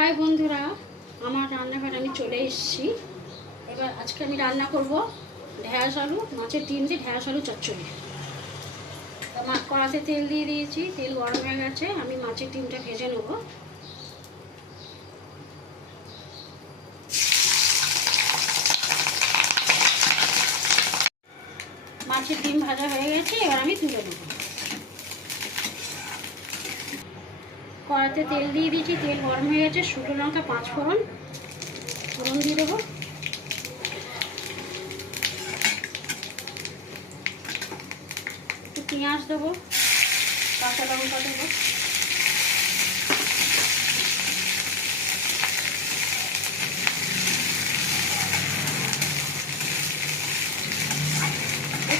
High বন্ধুরা, আমার রান্নাঘরে আমি চলে এসেছি। এবার আজকে আমি রান্না করব ঢেঁড়স আলু, মাছের ডিম দিয়ে ঢেঁড়স আলু চচ্চড়ি। কড়াতে তেল দিয়ে দিয়েছি, তেল গরম হয়ে গেছে। আমি মাছের ডিমটা ভেজে নেব। মাছের ডিম ভাজা হয়ে গেছে, এবার আমি তুলে নেব। কড়াতে তেল দিয়ে দিয়েছি, তেল গরম হয়ে গেছে। শুকনো লঙ্কা, 5 ফোড়ন দিয়ে দেবো। একটু পেঁয়াজ দেবো, কাঁচা লঙ্কা দেবো,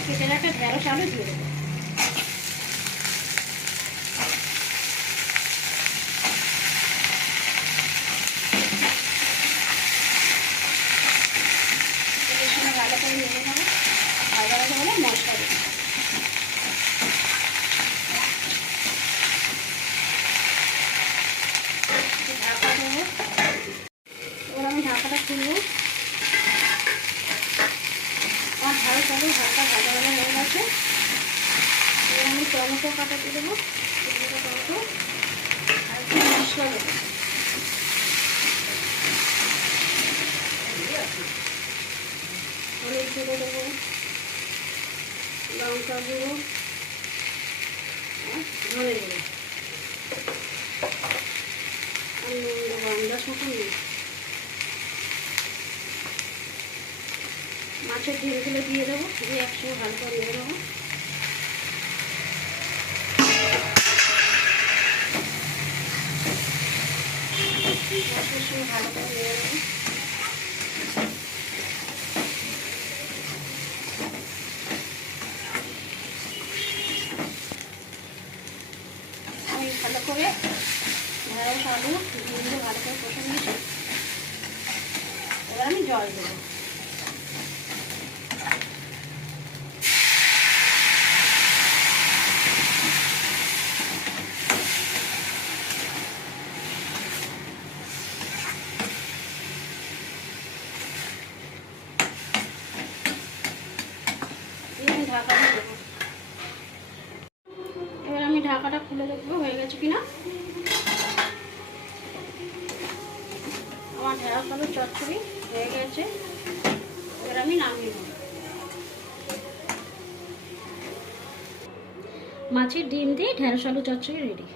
কেটে রাখা ঢেঁড়স আলু দিয়ে দেবো। ভালো করে নেড়ে নেবো। ভাজা ভাজা হলে মশলা দেবো। ঢাকা দেবো। এবার আমি ঢাকাটা খুলবো। আমার ঢেঁড়স আলু হালকা ভাজা ভাজা হয়ে গেছে। এবার আমি টমেটো কাটাতে দেবো, টমেটো আর একটু মশলা দেবো। হলুদ গুঁড়ো দেবো, লঙ্কা গুঁড়ো, ধনে গুঁড়ো, আর নুন দেবো আন্দাজ মতো নুন। মাছের ডিমগুলো দিয়ে দেবো, দিয়ে একসঙ্গে ভালো করে নেড়ে নেবো। মাছের সঙ্গে ভালো করে নেড়ে নেবো। আমি ভালো করে ঢেঁড়স আলু ডিমগুলো ভালো করে কষে নিয়েছি। এবার আমি জল দেবো। ঢাকা দিয়ে দেবো। এবার আমি ঢাকাটা খুলে দেখবো হয়ে গেছে কিনা। আমার ঢেঁড়স আলু চচ্চড়ি হয়ে গেছে। এবার আমি নামিয়ে নেব। মাছের ডিম দিয়ে ঢেঁড়স আলু চচ্চড়ি রেডি।